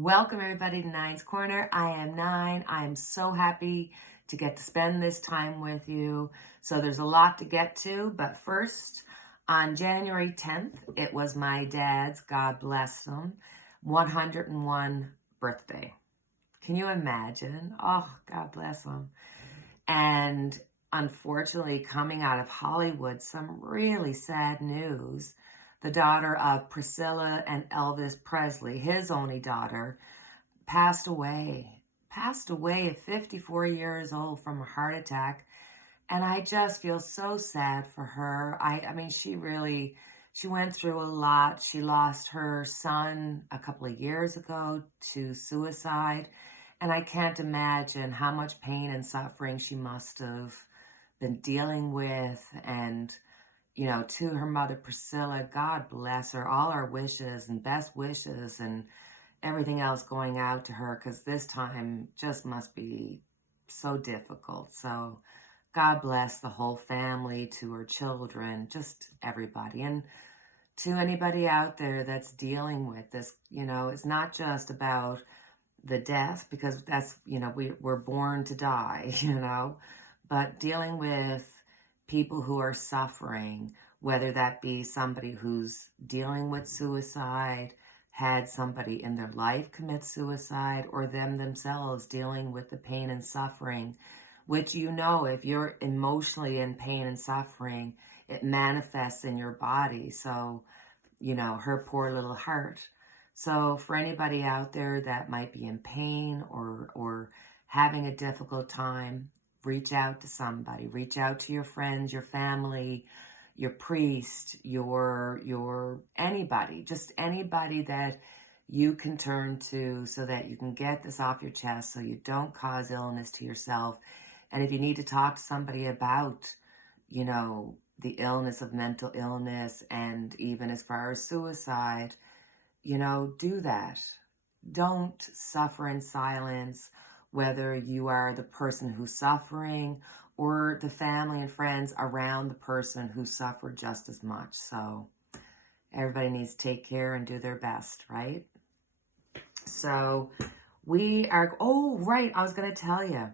Welcome everybody to Nine's Corner. I am Nine. I am so happy to get to spend this time with you. So there's a lot to get to, but first, on January 10th, it was my dad's, God bless him, 101 birthday. Can you imagine? Oh, God bless him. And unfortunately, coming out of Hollywood, some really sad news. The daughter of Priscilla and Elvis Presley, his only daughter, passed away at 54 years old from a heart attack. And I just feel so sad for her. I mean, she went through a lot. She lost her son a couple of years ago to suicide. And I can't imagine how much pain and suffering she must have been dealing with. And to her mother, Priscilla, God bless her, all our wishes and best wishes and everything else going out to her, because this time just must be so difficult. So God bless the whole family, to her children, just everybody. And to anybody out there that's dealing with this, it's not just about the death, because that's, we're born to die, but dealing with people who are suffering, whether that be somebody who's dealing with suicide, had somebody in their life commit suicide, or them themselves dealing with the pain and suffering, which, if you're emotionally in pain and suffering, it manifests in your body. So, her poor little heart. So for anybody out there that might be in pain or having a difficult time, reach out to somebody. Reach out to your friends, your family, your priest, your anybody, just anybody that you can turn to so that you can get this off your chest, so you don't cause illness to yourself. And if you need to talk to somebody about, the illness of mental illness, and even as far as suicide, do that. Don't suffer in silence, whether you are the person who's suffering or the family and friends around the person who suffered just as much. So everybody needs to take care and do their best, right? So I was going to tell you,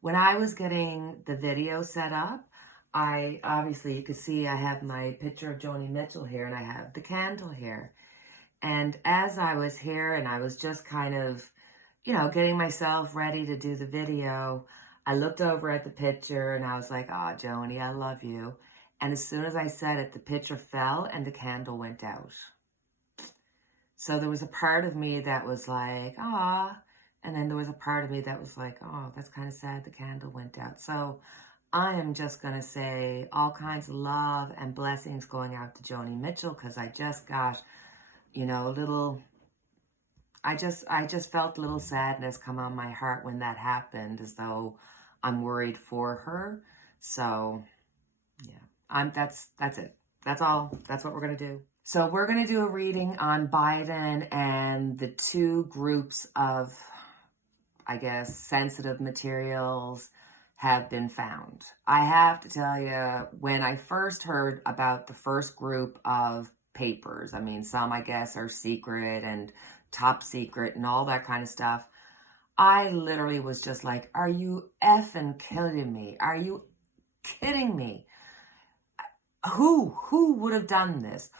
when I was getting the video set up, you could see I have my picture of Joni Mitchell here, and I have the candle here. And as I was here and I was just kind of, getting myself ready to do the video, I looked over at the picture and I was like, "Oh, Joni, I love you." And as soon as I said it, the picture fell and the candle went out. So there was a part of me that was like, "Ah," and then there was a part of me that was like, "Oh, that's kind of sad, the candle went out." So I am just going to say all kinds of love and blessings going out to Joni Mitchell, because I just got, I just felt a little sadness come on my heart when that happened, as though I'm worried for her. So yeah, that's it. That's all. That's what we're going to do. So we're going to do a reading on Biden and the two groups of, I guess, sensitive materials have been found. I have to tell you, when I first heard about the first group of papers, I mean, some I guess are secret and top secret and all that kind of stuff, I literally was just like, are you effing kidding me? Are you kidding me? Who would have done this?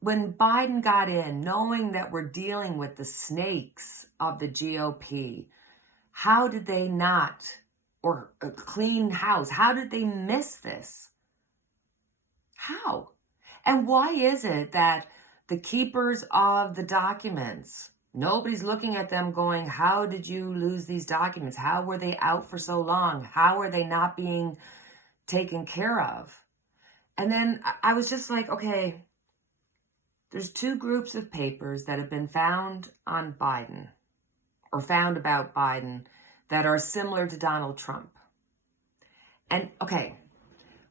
When Biden got in, knowing that we're dealing with the snakes of the GOP, how did they not, or a clean house, how did they miss this? How? And why is it that the keepers of the documents, nobody's looking at them going, how did you lose these documents? How were they out for so long? How are they not being taken care of? And then I was just like, okay, there's two groups of papers that have been found on Biden, or found about Biden, that are similar to Donald Trump. And okay,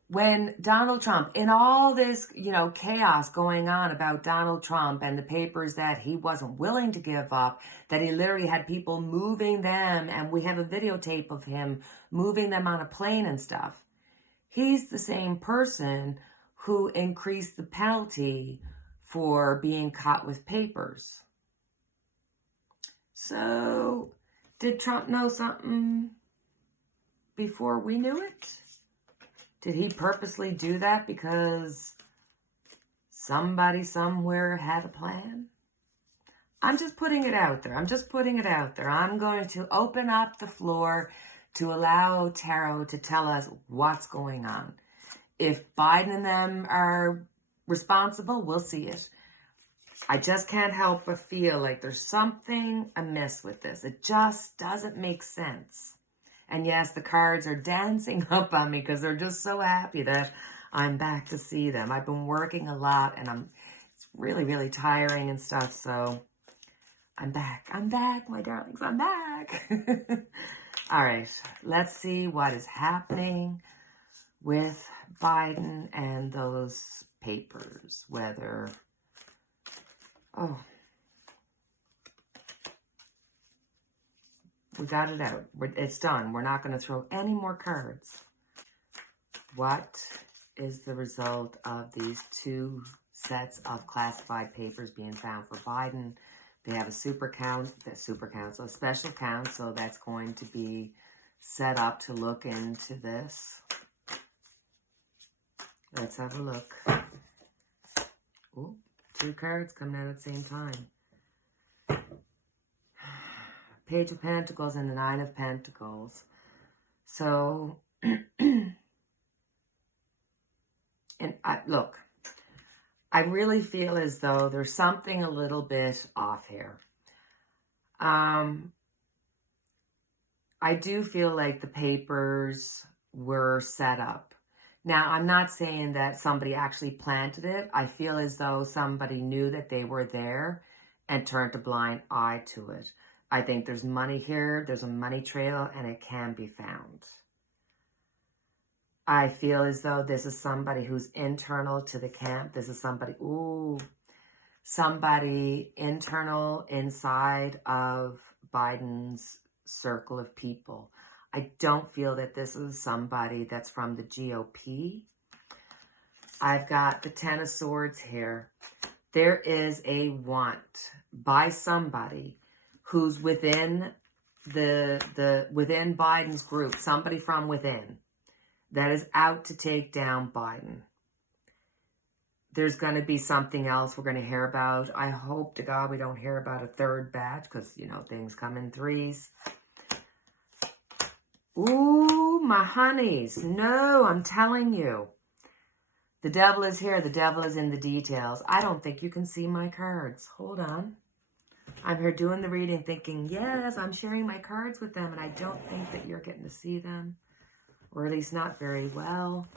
when Donald Trump, in all this, chaos going on about Donald Trump and the papers that he wasn't willing to give up, that he literally had people moving them, and we have a videotape of him moving them on a plane and stuff. He's the same person who increased the penalty for being caught with papers. So, did Trump know something before we knew it? Did he purposely do that because somebody somewhere had a plan? I'm just putting it out there. I'm going to open up the floor to allow Tarot to tell us what's going on. If Biden and them are responsible, we'll see it. I just can't help but feel like there's something amiss with this. It just doesn't make sense. And yes, the cards are dancing up on me because they're just so happy that I'm back to see them. I've been working a lot and it's really, really tiring and stuff. So I'm back, my darlings, I'm back. All right, let's see what is happening with Biden and those papers, whether, oh, we got it out. It's done. We're not going to throw any more cards. What is the result of these two sets of classified papers being found for Biden? They have a super count, so a special count, so that's going to be set up to look into this. Let's have a look. Ooh, two cards coming out at the same time. Page of Pentacles and the Nine of Pentacles. So, look, I really feel as though there's something a little bit off here. I do feel like the papers were set up. Now, I'm not saying that somebody actually planted it. I feel as though somebody knew that they were there and turned a blind eye to it. I think there's money here, there's a money trail, and it can be found. I feel as though this is somebody who's internal to the camp. This is somebody, somebody internal inside of Biden's circle of people. I don't feel that this is somebody that's from the GOP. I've got the Ten of Swords here. There is a want by somebody who's within within Biden's group, somebody from within that is out to take down Biden. There's going to be something else we're going to hear about. I hope to God we don't hear about a third batch because, you know, things come in threes. Ooh, my honeys. No, I'm telling you. The devil is here. The devil is in the details. I don't think you can see my cards. Hold on. I'm here doing the reading thinking, yes, I'm sharing my cards with them, and I don't think that you're getting to see them, or at least not very well.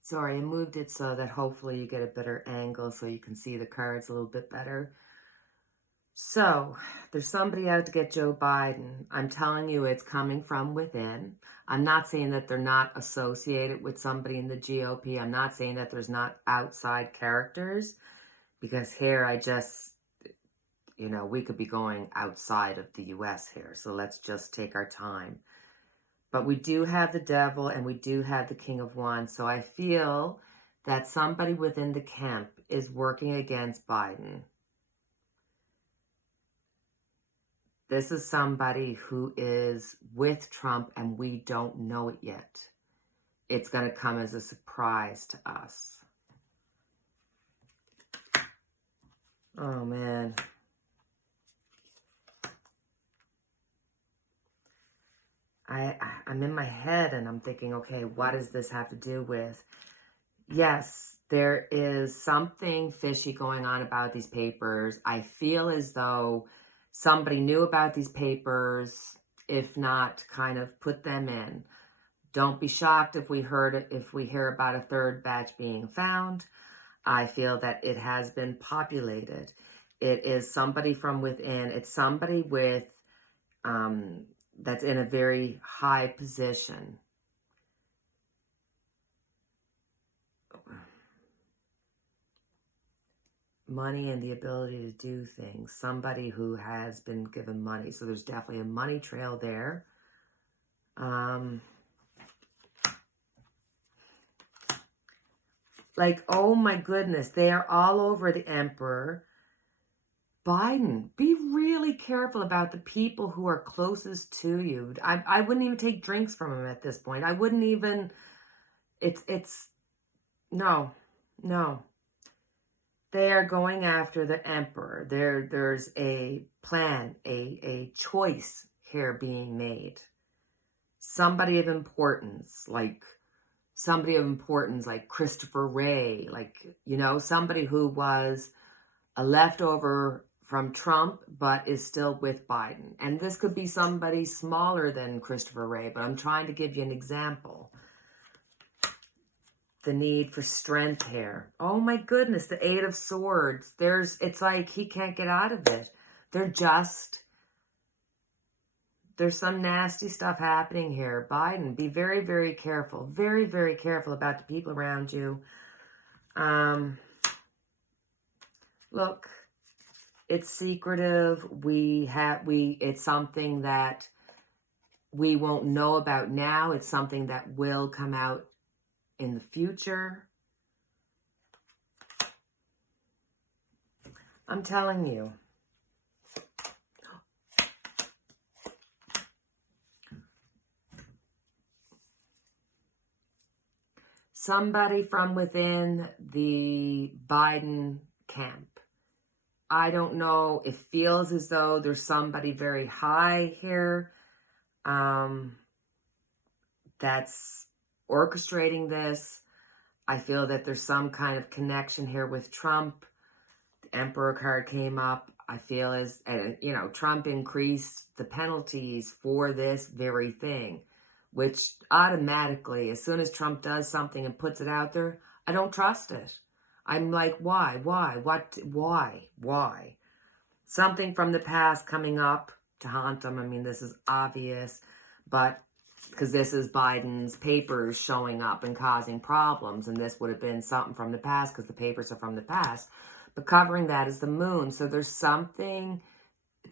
Sorry, I moved it so that hopefully you get a better angle so you can see the cards a little bit better. So, there's somebody out to get Joe Biden. I'm telling you, it's coming from within. I'm not saying that they're not associated with somebody in the GOP. I'm not saying that there's not outside characters. Because here I just, you know, we could be going outside of the U.S. here. So let's just take our time. But we do have the devil and we do have the King of Wands. So I feel that somebody within the camp is working against Biden. This is somebody who is with Trump and we don't know it yet. It's going to come as a surprise to us. Oh, man. I'm in my head and I'm thinking, okay, what does this have to do with? Yes, there is something fishy going on about these papers. I feel as though somebody knew about these papers, if not kind of put them in. Don't be shocked if we hear about a third batch being found. I feel that it has been populated. It is somebody from within. It's somebody with that's in a very high position. Money and the ability to do things. Somebody who has been given money. So there's definitely a money trail there. Like, oh my goodness, they are all over the emperor. Biden, be really careful about the people who are closest to you. I wouldn't even take drinks from him at this point. I wouldn't even, no, no. They are going after the emperor. There's a plan, a choice here being made. Somebody of importance, like Christopher Wray, somebody who was a leftover from Trump, but is still with Biden. And this could be somebody smaller than Christopher Wray, but I'm trying to give you an example. The need for strength here. Oh my goodness, the Eight of Swords. It's like he can't get out of it. There's some nasty stuff happening here. Biden, be very, very careful. Very, very careful about the people around you. Look, it's secretive. It's something that we won't know about now. It's something that will come out in the future. I'm telling you. Somebody from within the Biden camp. I don't know. It feels as though there's somebody very high here that's orchestrating this. I feel that there's some kind of connection here with Trump. The Emperor card came up. I feel as, Trump increased the penalties for this very thing, which automatically, as soon as Trump does something and puts it out there, I don't trust it. I'm like, why? Something from the past coming up to haunt him. I mean, this is obvious, but because this is Biden's papers showing up and causing problems, and this would have been something from the past because the papers are from the past. But covering that is the moon. So there's something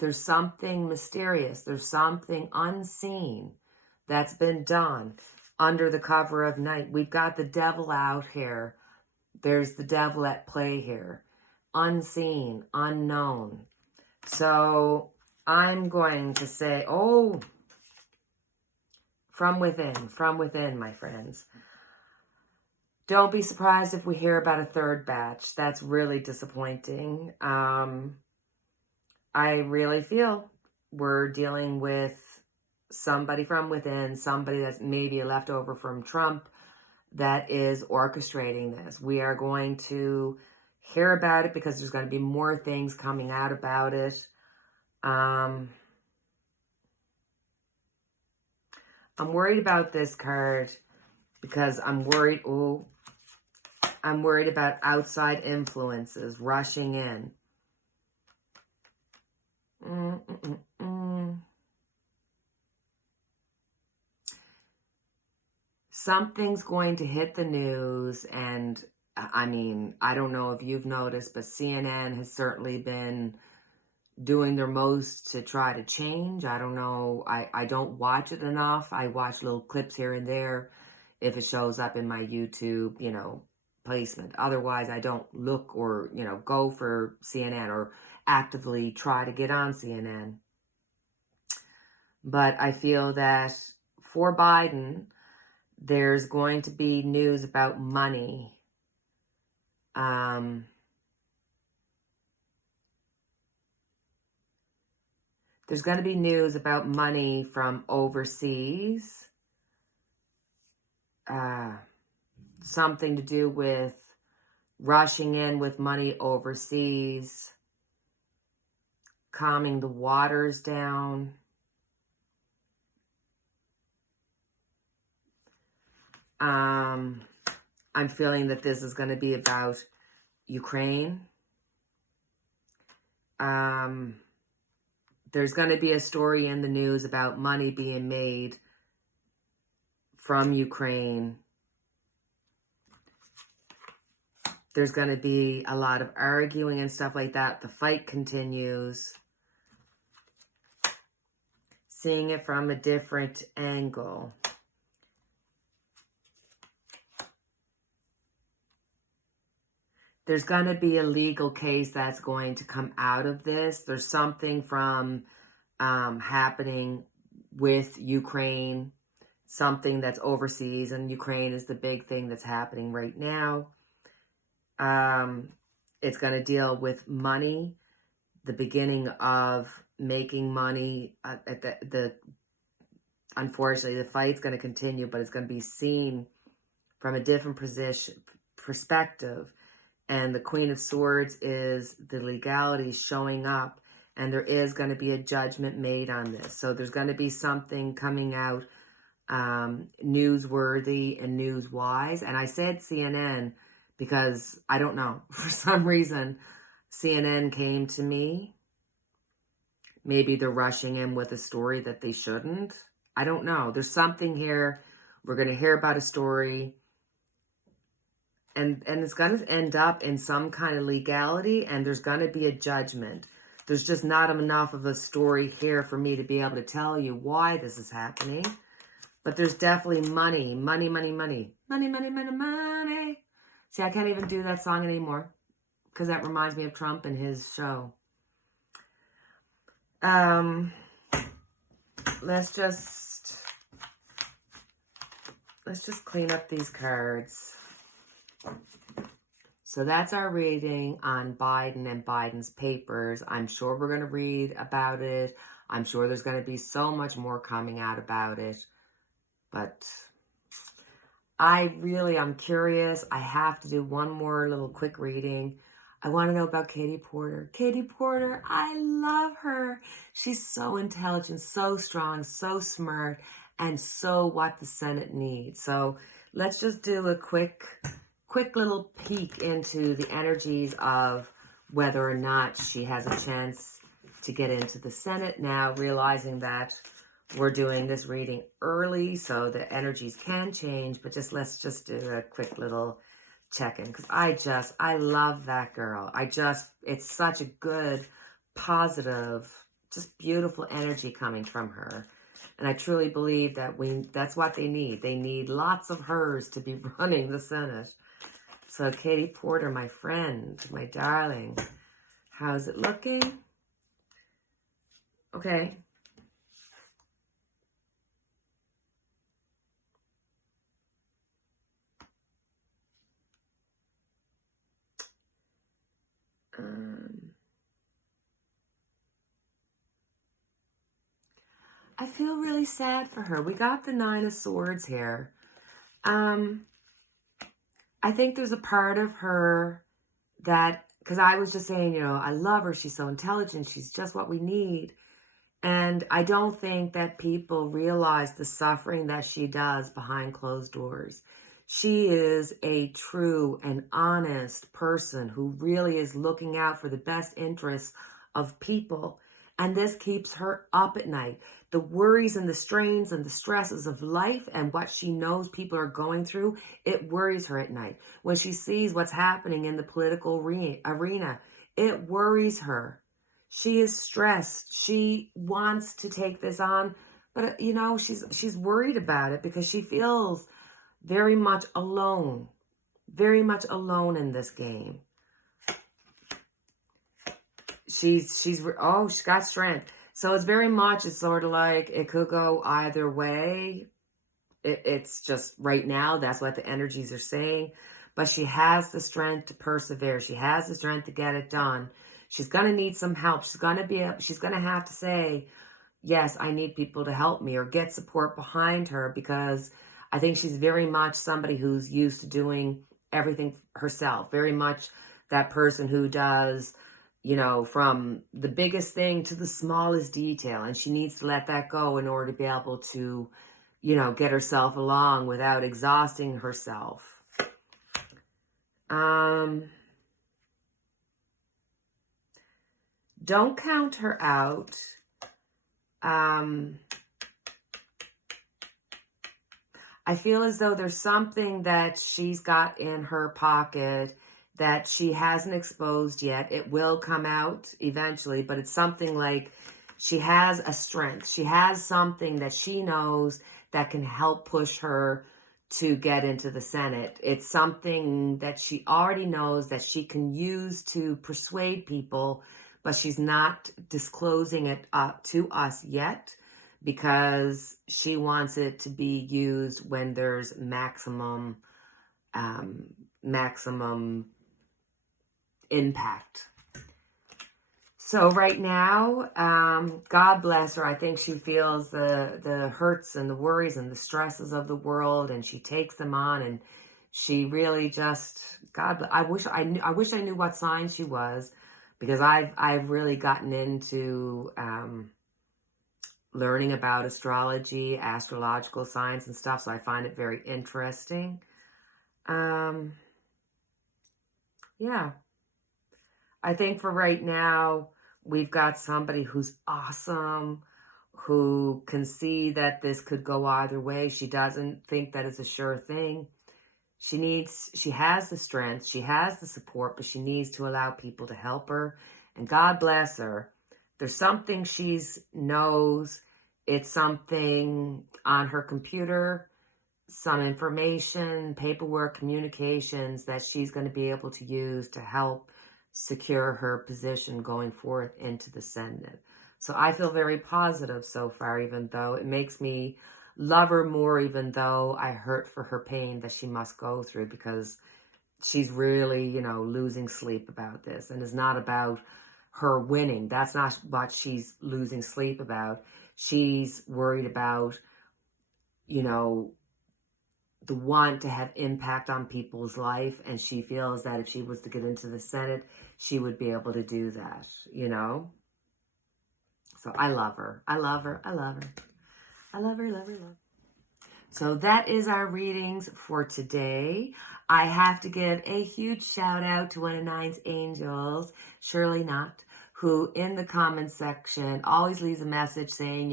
mysterious. There's something unseen that's been done under the cover of night. We've got the devil out here. There's the devil at play here. Unseen, unknown. So I'm going to say, from within, my friends. Don't be surprised if we hear about a third batch. That's really disappointing. I really feel we're dealing with somebody from within, somebody that's maybe a leftover from Trump that is orchestrating this. We are going to hear about it because there's going to be more things coming out about it. I'm worried about this card because I'm worried about outside influences rushing in. Something's going to hit the news, and I mean, I don't know if you've noticed, but CNN has certainly been doing their most to try to change. I don't know. I don't watch it enough. I watch little clips here and there if it shows up in my YouTube, placement. Otherwise, I don't look or, go for CNN or actively try to get on CNN. But I feel that for Biden, there's going to be news about money. There's going to be news about money from overseas. Something to do with rushing in with money overseas. Calming the waters down. I'm feeling that this is going to be about Ukraine. There's going to be a story in the news about money being made from Ukraine. There's going to be a lot of arguing and stuff like that. The fight continues. Seeing it from a different angle. there's going to be a legal case that's going to come out of this. There's something from happening with Ukraine, something that's overseas, and Ukraine is the big thing that's happening right now. It's going to deal with money, the beginning of making money. At unfortunately, the fight's going to continue, but it's going to be seen from a different perspective. And the Queen of Swords is the legality showing up, and there is going to be a judgment made on this. So there's going to be something coming out newsworthy and newswise. And I said CNN because I don't know, for some reason, CNN came to me. Maybe they're rushing in with a story that they shouldn't. I don't know. There's something here. We're going to hear about a story. And it's going to end up in some kind of legality, and there's going to be a judgment. There's just not enough of a story here for me to be able to tell you why this is happening. But there's definitely money. Money, money, money. Money, money, money, money. See, I can't even do that song anymore because that reminds me of Trump and his show. Let's just clean up these cards. So that's our reading on Biden and Biden's papers. I'm sure we're going to read about it. I'm sure there's going to be so much more coming out about it. But I'm curious. I have to do one more little quick reading. I want to know about Katie Porter. Katie Porter, I love her. She's so intelligent, so strong, so smart, and so what the Senate needs. So let's just do a quick little peek into the energies of whether or not she has a chance to get into the Senate now, realizing that we're doing this reading early, so the energies can change, but let's just do a quick little check-in, because I love that girl. It's such a good, positive, just beautiful energy coming from her. And I truly believe that that's what they need. They need lots of hers to be running the Senate. So Katie Porter, my friend, my darling, how's it looking? Okay. I feel really sad for her. We got the Nine of Swords here. I think there's a part of her that, because I was just saying, I love her. She's so intelligent. She's just what we need. And I don't think that people realize the suffering that she does behind closed doors. She is a true and honest person who really is looking out for the best interests of people. And this keeps her up at night. The worries and the strains and the stresses of life and what she knows people are going through, it worries her at night. When she sees what's happening in the political arena, it worries her. She is stressed. She wants to take this on, but she's worried about it because she feels very much alone in this game. She's got strength. So it's sort of like it could go either way. It's just right now, that's what the energies are saying. But she has the strength to persevere. She has the strength to get it done. She's going to need some help. She's going to have to say, yes, I need people to help me, or get support behind her, because I think she's very much somebody who's used to doing everything herself. Very much that person who does, from the biggest thing to the smallest detail. And she needs to let that go in order to be able to, get herself along without exhausting herself. Don't count her out. I feel as though there's something that she's got in her pocket that she hasn't exposed yet. It will come out eventually, but it's something like she has a strength. She has something that she knows that can help push her to get into the Senate. It's something that she already knows that she can use to persuade people, but she's not disclosing it to us yet because she wants it to be used when there's maximum impact. So right now, God bless her. I think she feels the hurts and the worries and the stresses of the world, and she takes them on, and she really just, I wish I knew what sign she was, because I've really gotten into learning about astrology, astrological signs and stuff, so I find it very interesting. Yeah. I think for right now, we've got somebody who's awesome, who can see that this could go either way. She doesn't think that it's a sure thing. She has the strength, she has the support, but she needs to allow people to help her. And God bless her. There's something she knows. It's something on her computer, some information, paperwork, communications that she's going to be able to use to help secure her position going forth into the Senate. So I feel very positive so far, even though it makes me love her more, even though I hurt for her pain that she must go through, because she's really, losing sleep about this. And it's not about her winning. That's not what she's losing sleep about. She's worried about, the want to have impact on people's life, and she feels that if she was to get into the Senate, she would be able to do that, So I love her. I love her. I love her. I love her, love her, love her. So that is our readings for today. I have to give a huge shout out to one of Nine's angels, Shirley Knott, who in the comments section always leaves a message saying,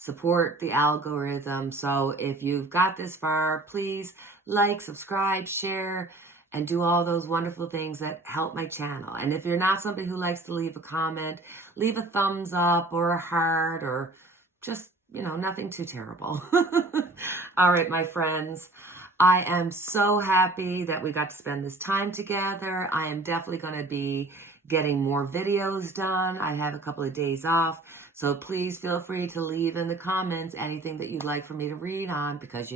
support the algorithm. So if you've got this far, please like, subscribe, share, and do all those wonderful things that help my channel. And if you're not somebody who likes to leave a comment, leave a thumbs up or a heart, or just, nothing too terrible. All right, my friends. I am so happy that we got to spend this time together. I am definitely going to be getting more videos done. I have a couple of days off, so please feel free to leave in the comments anything that you'd like for me to read on, because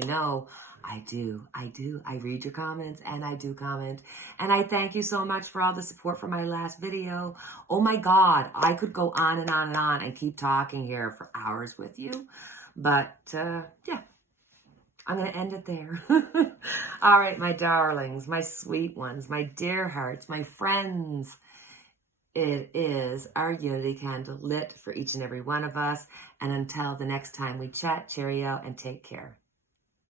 I do. I read your comments, and I do comment. And I thank you so much for all the support for my last video. Oh my God, I could go on and on and on and keep talking here for hours with you. But yeah, I'm going to end it there. All right, my darlings, my sweet ones, my dear hearts, my friends. It is our unity candle lit for each and every one of us. And until the next time we chat, cheerio and take care.